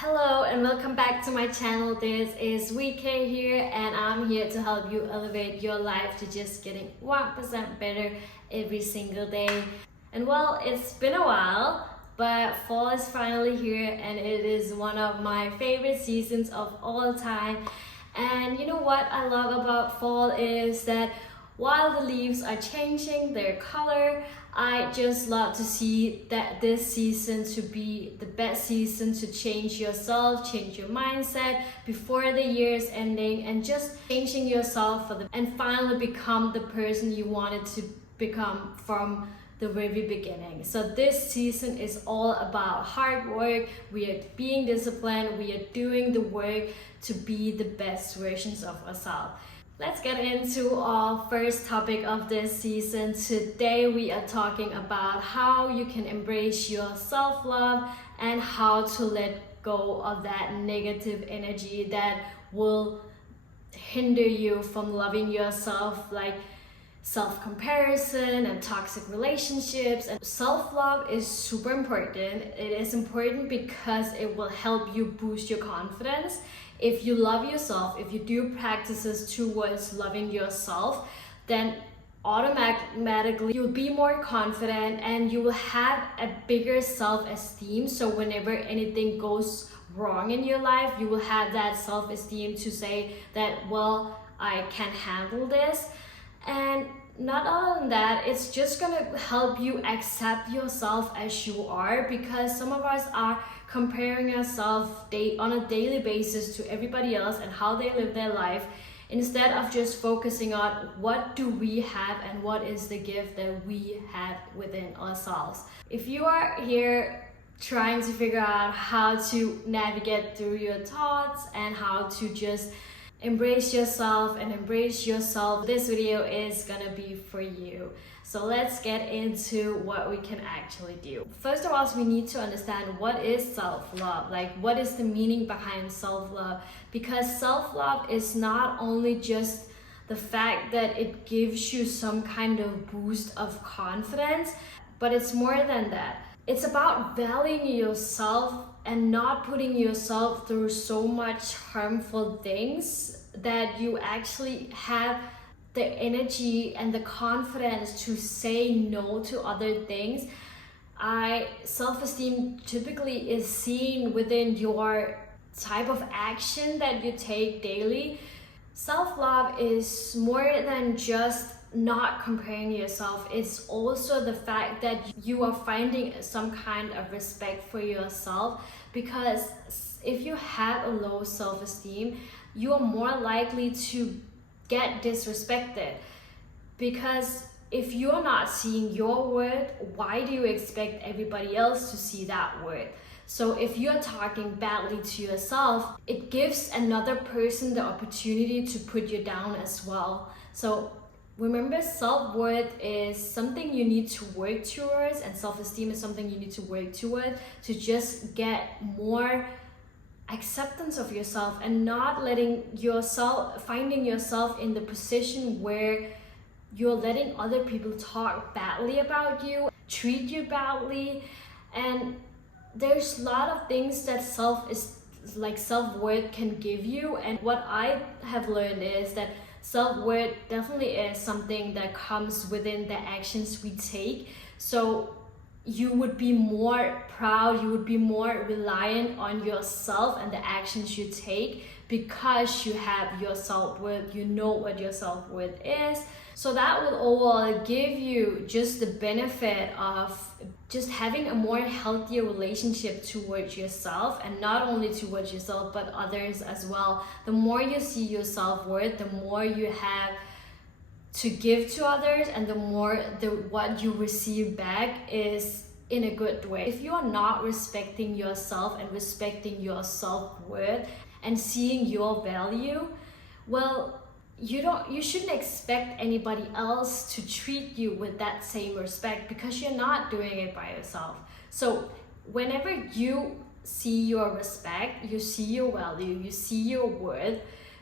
Hello and welcome back to my channel. This is VK here and I'm here to help you elevate your life to just getting 1% better every single day. And well, it's been a while, but fall is finally here and it is one of my favorite seasons of all time. And you know what I love about fall is that while the leaves are changing their color, I just love to see that this season to be the best season to change yourself, change your mindset before the year is ending, and just changing yourself and finally become the person you wanted to become from the very beginning. So this season is all about hard work. We are being disciplined, we are doing the work to be the best versions of ourselves. Let's get into our first topic of this season. Today we are talking about how you can embrace your self-love and how to let go of that negative energy that will hinder you from loving yourself, like self-comparison and toxic relationships. And self-love is super important. It is important because it will help you boost your confidence. If you love yourself, if you do practices towards loving yourself, then automatically you'll be more confident and you will have a bigger self-esteem. So whenever anything goes wrong in your life, you will have that self-esteem to say that, well, I can handle this. And not other than that, it's just gonna help you accept yourself as you are, because some of us are comparing ourselves on a daily basis to everybody else and how they live their life, instead of just focusing on what do we have and what is the gift that we have within ourselves. If you are here trying to figure out how to navigate through your thoughts and how to just embrace yourself and embrace yourself, this video is gonna be for you. So let's get into what we can actually do. First of all, we need to understand what is self-love, like what is the meaning behind self-love, because self-love is not only just the fact that it gives you some kind of boost of confidence, but it's more than that. It's about valuing yourself and not putting yourself through so much harmful things that you actually have the energy and the confidence to say no to other things. Self-esteem typically is seen within your type of action that you take daily. Self-love is more than just not comparing yourself. It's also the fact that you are finding some kind of respect for yourself, because if you have a low self-esteem, you are more likely to get disrespected, because if you're not seeing your worth, why do you expect everybody else to see that worth? So if you're talking badly to yourself, it gives another person the opportunity to put you down as well. So remember, self-worth is something you need to work towards, and self-esteem is something you need to work towards to just get more acceptance of yourself and not finding yourself in the position where you're letting other people talk badly about you, treat you badly. And there's a lot of things that self-worth can give you. And what I have learned is that self-worth definitely is something that comes within the actions we take. So you would be more proud, you would be more reliant on yourself and the actions you take, because you have your self-worth, you know what your self-worth is. So that will overall give you just the benefit of just having a more healthier relationship towards yourself, and not only towards yourself but others as well. The more you see your self-worth, the more you have to give to others, and the more what you receive back is in a good way. If you are not respecting yourself and respecting your self-worth and seeing your value, well, you shouldn't expect anybody else to treat you with that same respect, because you're not doing it by yourself. So whenever you see your respect, you see your value, you see your worth,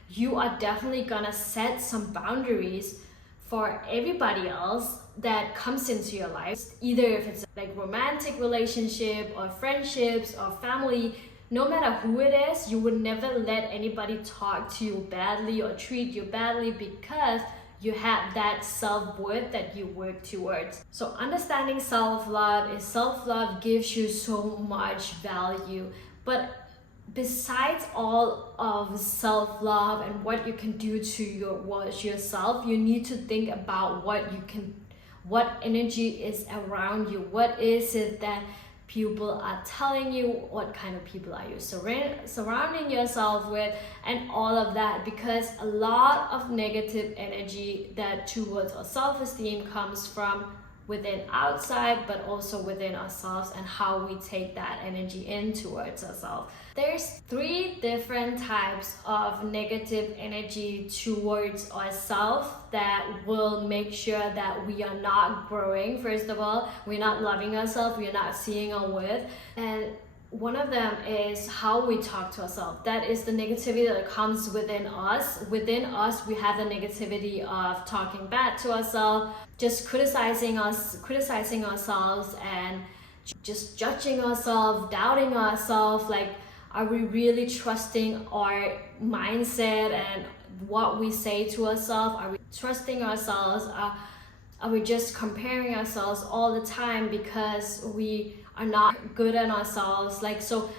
you are definitely gonna set some boundaries for everybody else that comes into your life, either if it's like romantic relationship or friendships or family. no matter who it is, you would never let anybody talk to you badly or treat you badly, because you have that self-worth that you work towards. So understanding self-love gives you so much value. But besides all of self-love and what you can do to yourself, you need to think about what energy is around you. What is it that people are telling you? What kind of people are you surrounding yourself with, and all of that? Because a lot of negative energy that towards our self-esteem comes from within outside, but also within ourselves, and how we take that energy in towards ourselves. There's 3 different types of negative energy towards ourselves that will make sure that we are not growing. First of all, we're not loving ourselves, we're not seeing our worth. And one of them is how we talk to ourselves. That is the negativity that comes within us. Within us, we have the negativity of talking bad to ourselves, just criticizing ourselves, and just judging ourselves, doubting ourselves. Like, are we really trusting our mindset and what we say to ourselves? Are we trusting ourselves? Are we just comparing ourselves all the time because we are not good at ourselves? Like, so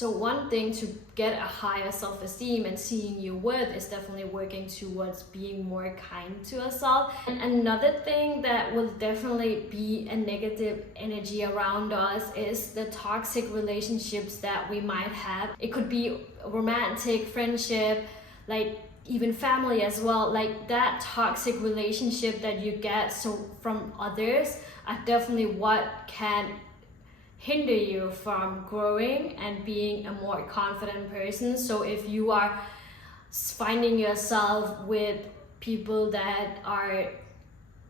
one thing to get a higher self-esteem and seeing your worth is definitely working towards being more kind to yourself. And another thing that will definitely be a negative energy around us is the toxic relationships that we might have. It could be romantic, friendship, like even family as well. Like, that toxic relationship that you get from others are definitely what can hinder you from growing and being a more confident person. So if you are finding yourself with people that are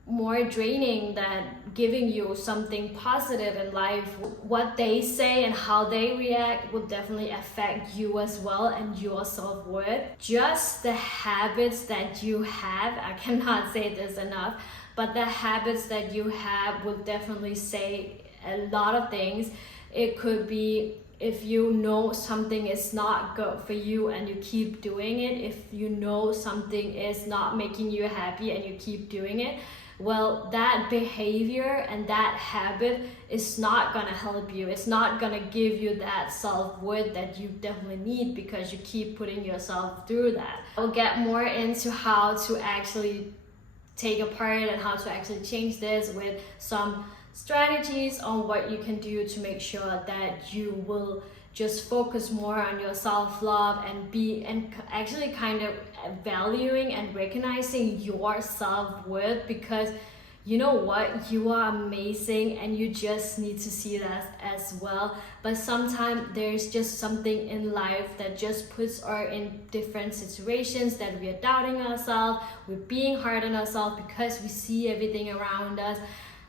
more draining than giving you something positive in life, what they say and how they react will definitely affect you as well and your self-worth. Just the habits that you have, I cannot say this enough, but the habits that you have will definitely say a lot of things. It could be if you know something is not good for you and you keep doing it. If you know something is not making you happy and you keep doing it, well, that behavior and that habit is not gonna help you. It's not gonna give you that self-worth that you definitely need, because you keep putting yourself through that. I'll get more into how to actually take apart and how to actually change this with some strategies on what you can do to make sure that you will just focus more on your self-love and actually kind of valuing and recognizing your self-worth. Because you know what, you are amazing and you just need to see that as well. But sometimes there's just something in life that just puts us in different situations that we are doubting ourselves, we're being hard on ourselves because we see everything around us.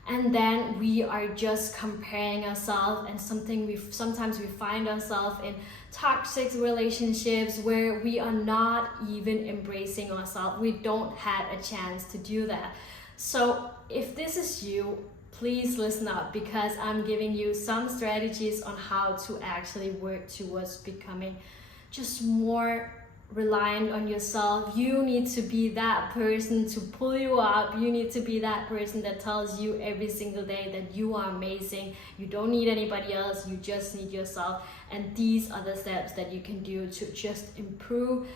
And then we are just comparing ourselves, and sometimes we find ourselves in toxic relationships where we are not even embracing ourselves. We don't have a chance to do that. So if this is you, please listen up, because I'm giving you some strategies on how to actually work towards becoming just more reliant on yourself. You need to be that person to pull you up. You need to be that person that tells you every single day that you are amazing. You don't need anybody else, you just need yourself. And these are the steps that you can do to just improve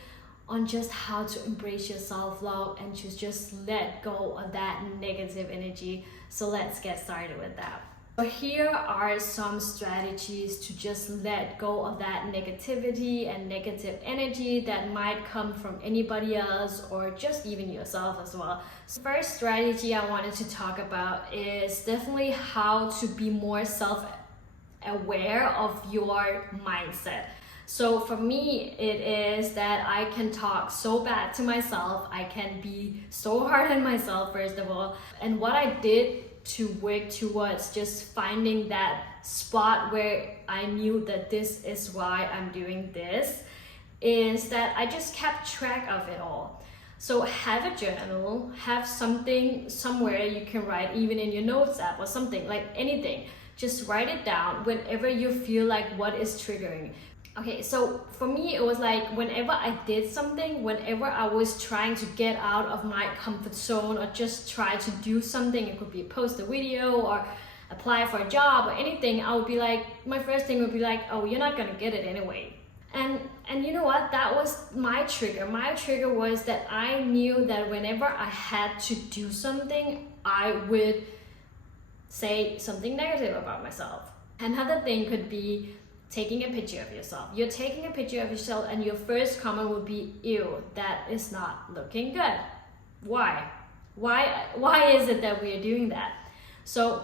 on just how to embrace your self-love and to just let go of that negative energy. So let's get started with that. So here are some strategies to just let go of that negativity and negative energy that might come from anybody else or just even yourself as well. So first strategy I wanted to talk about is definitely how to be more self-aware of your mindset. So for me, it is that I can talk so bad to myself. I can be so hard on myself, first of all. And what I did to work towards just finding that spot where I knew that this is why I'm doing this is that I just kept track of it all. So have a journal, have something somewhere you can write, even in your notes app or something, like anything. Just write it down whenever you feel like what is triggering. Okay, so for me, it was like whenever I did something, whenever I was trying to get out of my comfort zone or just try to do something, it could be post a video or apply for a job or anything, I would be like, my first thing would be like, oh, you're not gonna get it anyway. And you know what, that was my trigger. My trigger was that I knew that whenever I had to do something, I would say something negative about myself. Another thing could be taking a picture of yourself. You're taking a picture of yourself and your first comment would be, ew, that is not looking good. Why? Why is it that we are doing that? So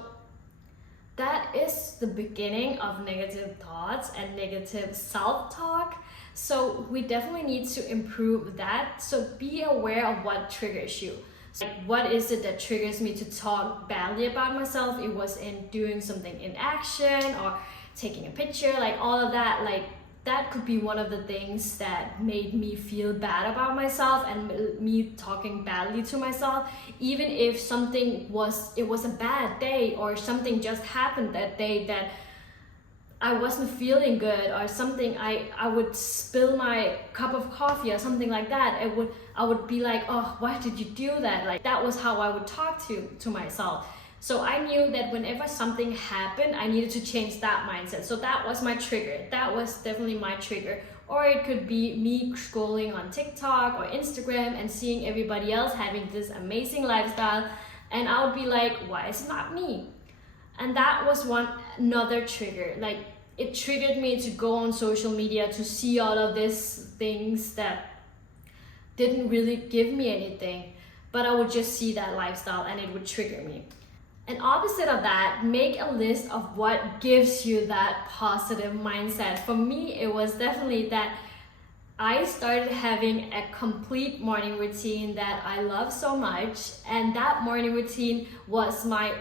that is the beginning of negative thoughts and negative self-talk. So we definitely need to improve that. So be aware of what triggers you. So like, what is it that triggers me to talk badly about myself? It was in doing something in action or taking a picture, like all of that, like that could be one of the things that made me feel bad about myself and me talking badly to myself. Even if something was a bad day or something just happened that day that I wasn't feeling good or something, I would spill my cup of coffee or something like that. I would be like, oh, why did you do that? Like that was how I would talk to myself. So I knew that whenever something happened, I needed to change that mindset. So that was my trigger. That was definitely my trigger. Or it could be me scrolling on TikTok or Instagram and seeing everybody else having this amazing lifestyle. And I would be like, why is it not me? And that was another trigger. Like it triggered me to go on social media to see all of these things that didn't really give me anything. But I would just see that lifestyle and it would trigger me. And opposite of that, make a list of what gives you that positive mindset. For me, it was definitely that I started having a complete morning routine that I love so much. And that morning routine was my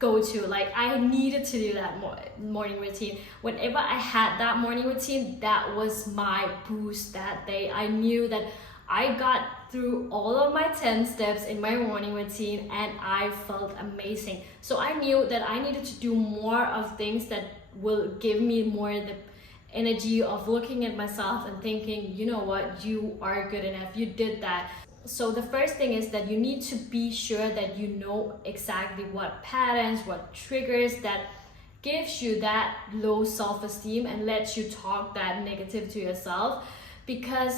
go-to. Like I needed to do that morning routine. Whenever I had that morning routine, that was my boost that day. I knew that I got through all of my 10 steps in my morning routine and I felt amazing. So I knew that I needed to do more of things that will give me more the energy of looking at myself and thinking, you know what, you are good enough, you did that. So the first thing is that you need to be sure that you know exactly what patterns, what triggers that gives you that low self-esteem and lets you talk that negative to yourself, because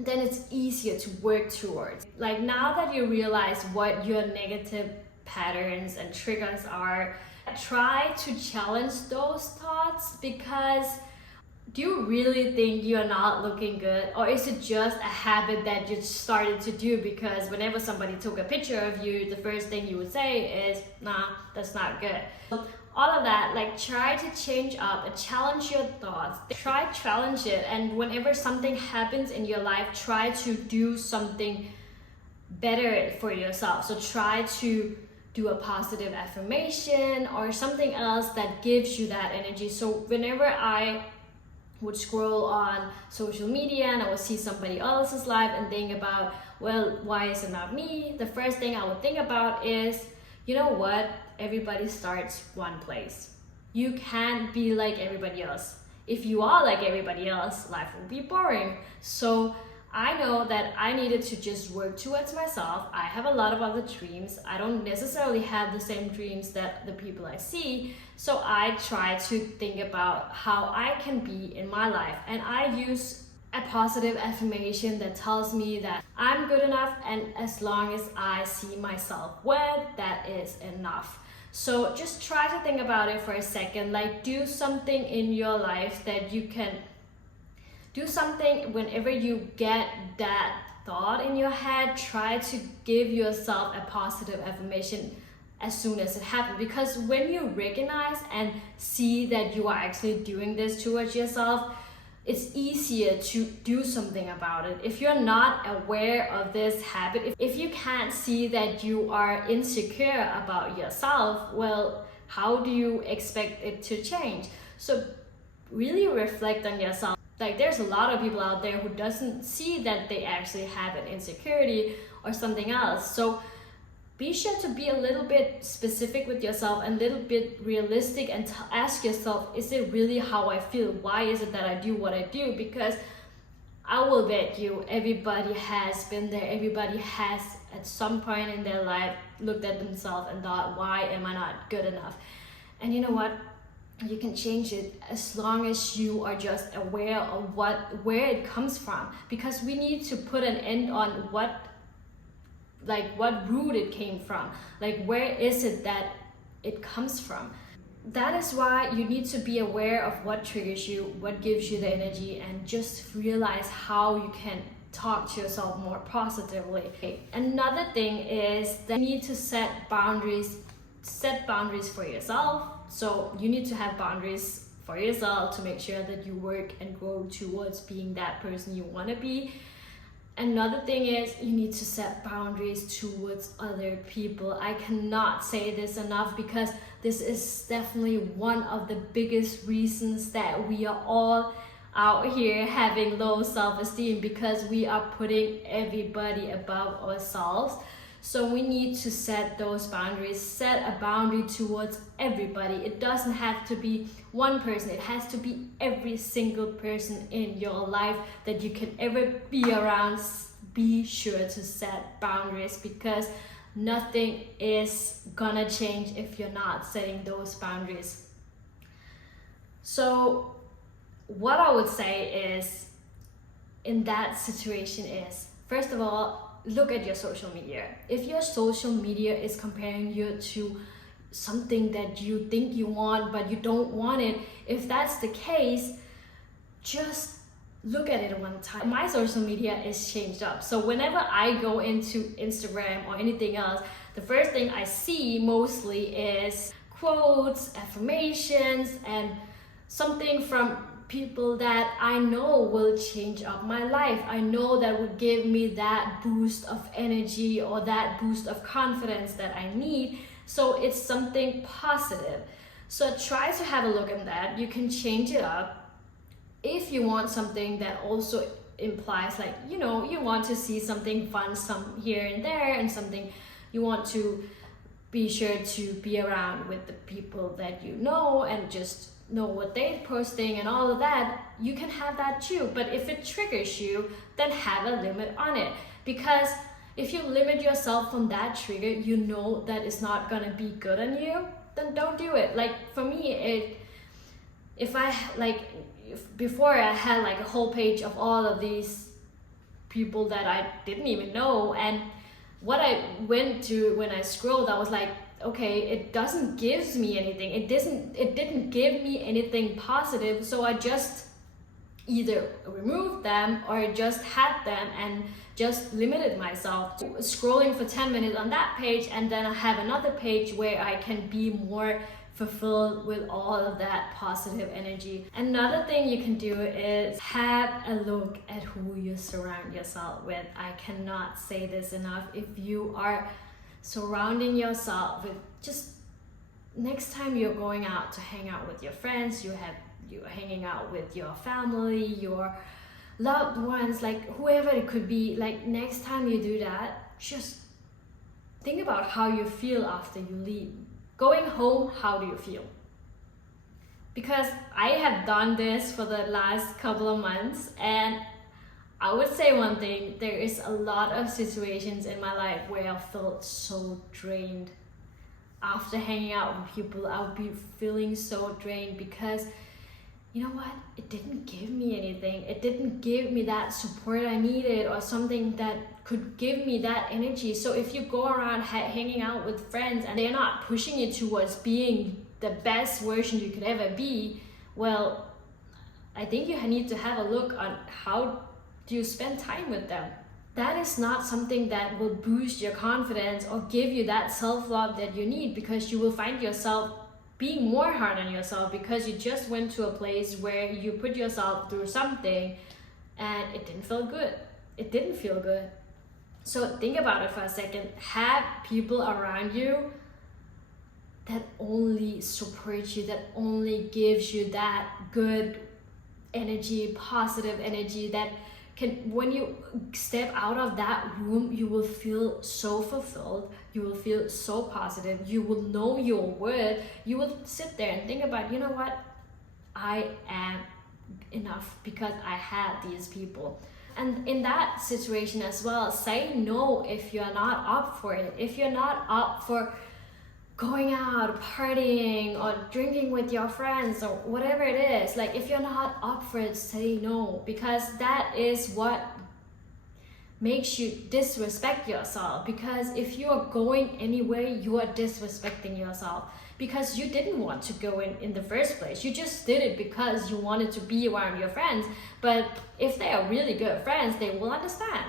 then it's easier to work towards. Like now that you realize what your negative patterns and triggers are, try to challenge those thoughts, because do you really think you're not looking good, or is it just a habit that you started to do because whenever somebody took a picture of you, the first thing you would say is, nah, that's not good. All of that, like try to change up and challenge your thoughts. Try challenge it, and whenever something happens in your life, try to do something better for yourself. So try to do a positive affirmation or something else that gives you that energy. So whenever I would scroll on social media and I would see somebody else's life and think about, well, why is it not me? The first thing I would think about is, you know what? Everybody starts one place. You can't be like everybody else. If you are like everybody else, life will be boring. So I know that I needed to just work towards myself. I have a lot of other dreams. I don't necessarily have the same dreams that the people I see. So I try to think about how I can be in my life. And I use a positive affirmation that tells me that I'm good enough, and as long as I see myself well, that is enough. So just try to think about it for a second. Like do something in your life that you can do something. Whenever you get that thought in your head, try to give yourself a positive affirmation as soon as it happens, because when you recognize and see that you are actually doing this towards yourself, it's easier to do something about it. If you're not aware of this habit, if you can't see that you are insecure about yourself, well, how do you expect it to change? So really reflect on yourself. Like there's a lot of people out there who doesn't see that they actually have an insecurity or something else. So be sure to be a little bit specific with yourself and a little bit realistic, and ask yourself, is it really how I feel? Why is it that I do what I do? Because I will bet you everybody has been there. Everybody has at some point in their life looked at themselves and thought, why am I not good enough? And you know what? You can change it as long as you are just aware of where it comes from, because we need to put an end on what root it came from, like where is it that it comes from. That is why you need to be aware of what triggers you, what gives you the energy, and just realize how you can talk to yourself more positively. Another thing is that you need to set boundaries for yourself. So you need to have boundaries for yourself to make sure that you work and grow towards being that person you want to be. Another thing is you need to set boundaries towards other people. I cannot say this enough, because this is definitely one of the biggest reasons that we are all out here having low self-esteem, because we are putting everybody above ourselves. So we need to set those boundaries, set a boundary towards everybody. It doesn't have to be one person, it has to be every single person in your life that you can ever be around. Be sure to set boundaries, because nothing is gonna change if you're not setting those boundaries. So what I would say is, in that situation is, first of all, look at your social media. If your social media is comparing you to something that you think you want but you don't want it, if that's the case, just look at it one time. My social media is changed up, so whenever I go into Instagram or anything else, the first thing I see mostly is quotes, affirmations, and something from people that I know will change up my life. I know that will give me that boost of energy or that boost of confidence that I need. So it's something positive. So try to have a look at that. You can change it up if you want something that also implies, like, you know, you want to see something fun some here and there, and something you want to be sure to be around with the people that you know and just know what they're posting and all of that. You can have that too, but if it triggers you, then have a limit on it, because if you limit yourself from that trigger, you know that it's not gonna be good on you, then don't do it. Like for me, before I had like a whole page of all of these people that I didn't even know, and what I went to when I scrolled, I was like, okay, it doesn't give me anything. It didn't give me anything positive. So I just either removed them or just had them and just limited myself to scrolling for 10 minutes on that page, and then I have another page where I can be more fulfilled with all of that positive energy. Another thing you can do is have a look at who you surround yourself with. I cannot say this enough. If you are surrounding yourself with, just next time you're going out to hang out with your friends, you're hanging out with your family, your loved ones, like whoever it could be, like next time you do that, just think about how you feel after you leave. Going home, how do you feel? Because I have done this for the last couple of months, and I would say one thing, there is a lot of situations in my life where I felt so drained. After hanging out with people, I would be feeling so drained because, you know what? It didn't give me anything. It didn't give me that support I needed or something that could give me that energy. So if you go around hanging out with friends and they're not pushing you towards being the best version you could ever be, well, I think you need to have a look on how do you spend time with them. That is not something that will boost your confidence or give you that self-love that you need, because you will find yourself being more hard on yourself because you just went to a place where you put yourself through something and it didn't feel good. It didn't feel good. So think about it for a second. Have people around you that only support you, that only gives you that good energy, positive energy, that when you step out of that room, you will feel so fulfilled, you will feel so positive, you will know your worth, you will sit there and think about, you know what, I am enough because I had these people. And in that situation as well, say no if you're not up for it. If you're not up for going out, partying, or drinking with your friends, or whatever it is, like if you're not up for it, say no, because that is what makes you disrespect yourself. Because if you are going anywhere, you are disrespecting yourself, because you didn't want to go in the first place. You just did it because you wanted to be around your friends. But if they are really good friends, they will understand.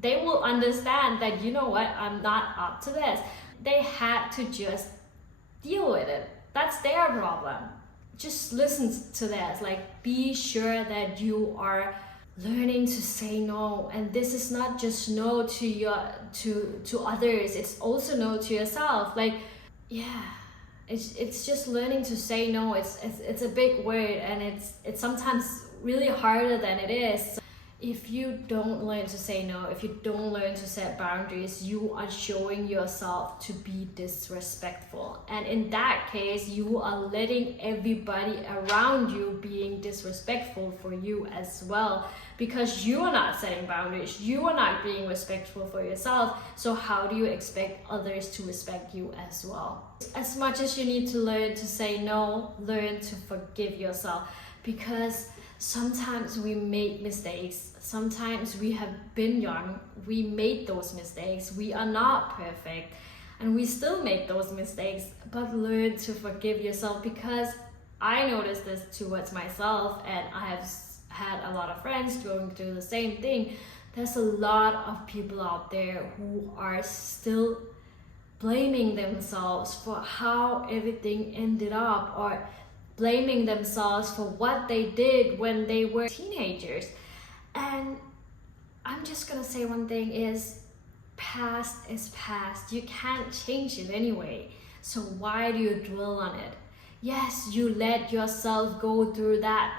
They will understand that, you know what, I'm not up to this. They had to just deal with it. That's their problem. Just listen to this. Like, be sure that you are learning to say no. And this is not just no to others, it's also no to yourself. Like, yeah, it's just learning to say no. It's a big word, and it's sometimes really harder than it is. If you don't learn to say no, if you don't learn to set boundaries, you are showing yourself to be disrespectful. And in that case, you are letting everybody around you being disrespectful for you as well, because you are not setting boundaries, you are not being respectful for yourself. So how do you expect others to respect you as well? As much as you need to learn to say no, learn to forgive yourself, because sometimes we make mistakes. Sometimes we have been young, we made those mistakes, we are not perfect, and we still make those mistakes. But learn to forgive yourself, because I noticed this towards myself, and I have had a lot of friends going through the same thing. There's a lot of people out there who are still blaming themselves for how everything ended up, or blaming themselves for what they did when they were teenagers. And I'm just gonna say one thing is, past is past. You can't change it anyway. So why do you dwell on it? Yes, you let yourself go through that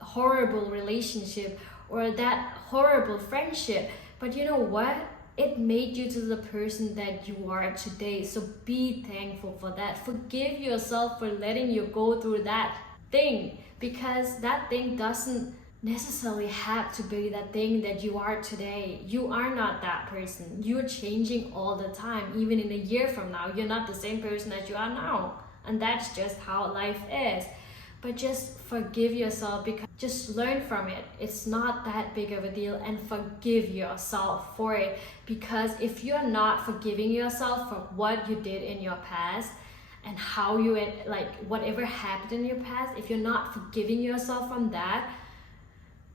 horrible relationship or that horrible friendship, but you know what? It made you to the person that you are today. So be thankful for that. Forgive yourself for letting you go through that thing, because that thing doesn't necessarily have to be that thing that you are today. You are not that person. You're changing all the time. Even in a year from now, you're not the same person as you are now. And that's just how life is. But just forgive yourself, because just learn from it. It's not that big of a deal, and forgive yourself for it. Because if you're not forgiving yourself for what you did in your past and how you, like, whatever happened in your past, if you're not forgiving yourself from that,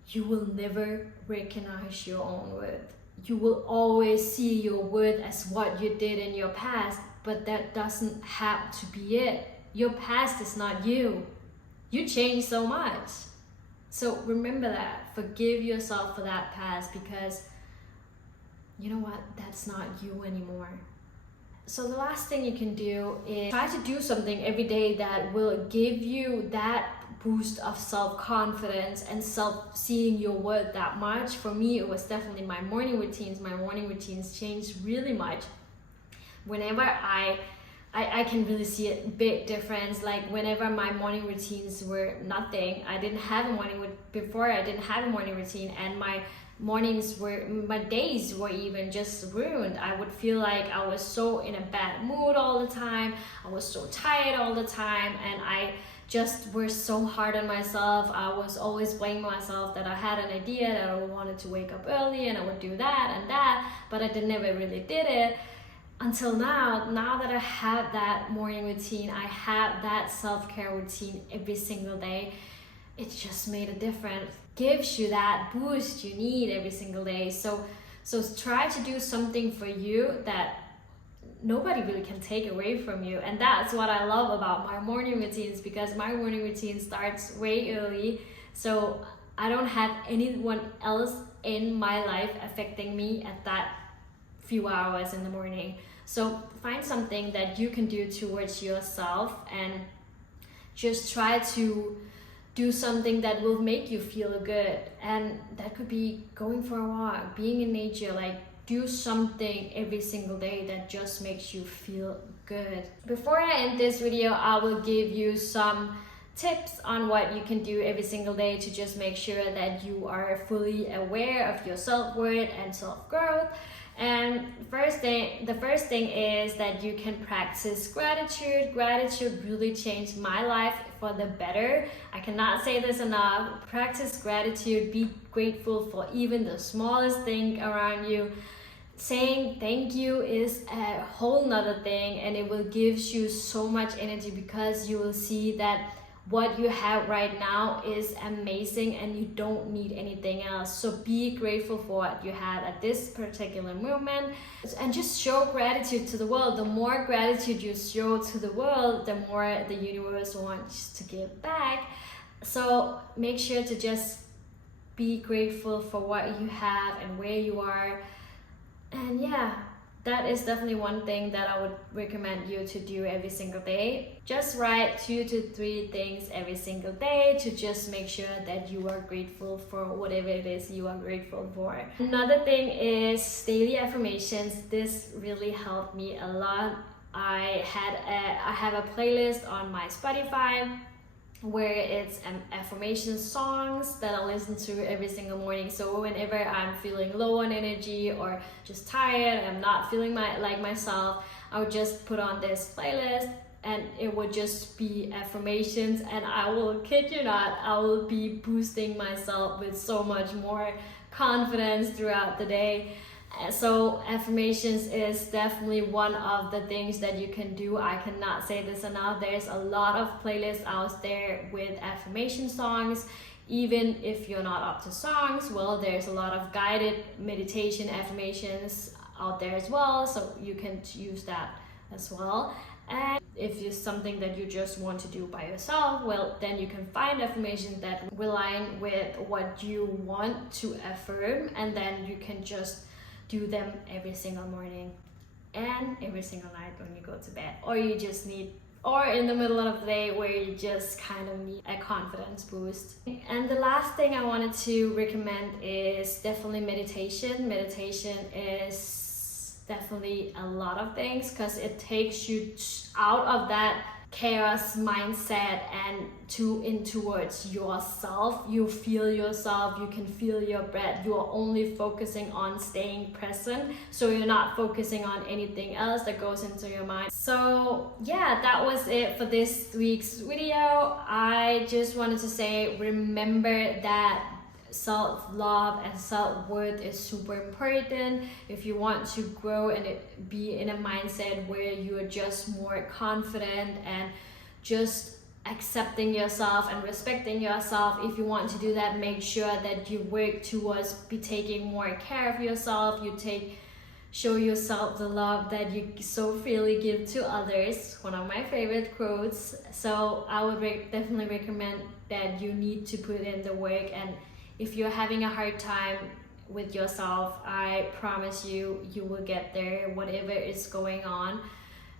you will never recognize your own worth. You will always see your worth as what you did in your past, but that doesn't have to be it. Your past is not you. You changed so much. So remember that. Forgive yourself for that past, because you know what? That's not you anymore. So the last thing you can do is try to do something every day that will give you that boost of self-confidence and seeing your worth that much. For me, it was definitely my morning routines. My morning routines changed really much. Whenever I can really see a big difference. Like whenever my morning routines were nothing, I didn't have a morning before. I didn't have a morning routine, and my days were even just ruined. I would feel like I was so in a bad mood all the time. I was so tired all the time, and I just were so hard on myself. I was always blaming myself that I had an idea that I wanted to wake up early and I would do that and that, but I never really did it. Until now that I have that morning routine, I have that self-care routine every single day, it just made a difference. Gives you that boost you need every single day. So try to do something for you that nobody really can take away from you. And that's what I love about my morning routines, because my morning routine starts way early. So I don't have anyone else in my life affecting me at that few hours in the morning. So find something that you can do towards yourself, and just try to do something that will make you feel good. And that could be going for a walk, being in nature, like do something every single day that just makes you feel good. Before I end this video, I will give you some tips on what you can do every single day to just make sure that you are fully aware of your self-worth and self-growth. And the first thing is that you can practice gratitude. Gratitude really changed my life for the better. I cannot say this enough. Practice gratitude. Be grateful for even the smallest thing around you. Saying thank you is a whole nother thing, and it will give you so much energy because you will see that what you have right now is amazing and you don't need anything else. So be grateful for what you have at this particular moment and just show gratitude to the world. The more gratitude you show to the world, the more the universe wants to give back. So make sure to just be grateful for what you have and where you are. And yeah, that is definitely one thing that I would recommend you to do every single day. Just write 2 to 3 things every single day to just make sure that you are grateful for whatever it is you are grateful for. Another thing is daily affirmations. This really helped me a lot. I have a playlist on my Spotify where it's affirmation songs that I listen to every single morning. So whenever I'm feeling low on energy or just tired, I'm not feeling like myself, I would just put on this playlist and it would just be affirmations, and I will kid you not, I will be boosting myself with so much more confidence throughout the day. So affirmations is definitely one of the things that you can do. I cannot say this enough. There's a lot of playlists out there with affirmation songs. Even if you're not up to songs, well, there's a lot of guided meditation affirmations out there as well, so you can use that as well. And if it's something that you just want to do by yourself, well, then you can find affirmations that align with what you want to affirm, and then you can just do them every single morning and every single night when you go to bed, or in the middle of the day where you just kind of need a confidence boost. And the last thing I wanted to recommend is definitely meditation. Meditation is definitely a lot of things because it takes you out of that chaos mindset and in towards yourself. You feel yourself, you can feel your breath, you are only focusing on staying present, so you're not focusing on anything else that goes into your mind. So yeah, that was it for this week's video. I just wanted to say, remember that self-love and self-worth is super important if you want to grow and be in a mindset where you are just more confident and just accepting yourself and respecting yourself. If you want to do that, make sure that you work towards taking more care of yourself. Show yourself the love that you so freely give to others. One of my favorite quotes. So I would definitely recommend that you need to put in the work, and if you're having a hard time with yourself, I promise you will get there. Whatever is going on,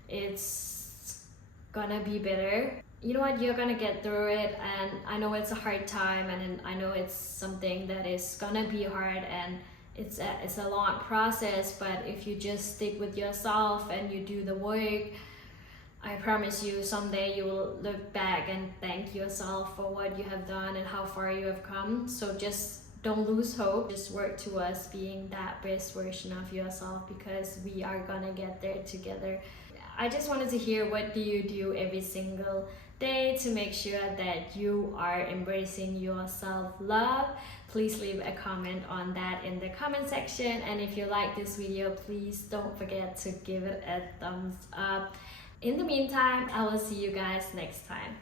it's gonna be better. You know what, you're gonna get through it. And I know it's a hard time, and I know it's something that is gonna be hard, and it's a long process, but if you just stick with yourself and you do the work, I promise you someday you will look back and thank yourself for what you have done and how far you have come. So just don't lose hope. Just work towards being that best version of yourself, because we are gonna get there together. I just wanted to hear, what do you do every single day to make sure that you are embracing your self-love? Please leave a comment on that in the comment section. And if you like this video, please don't forget to give it a thumbs up. In the meantime, I will see you guys next time.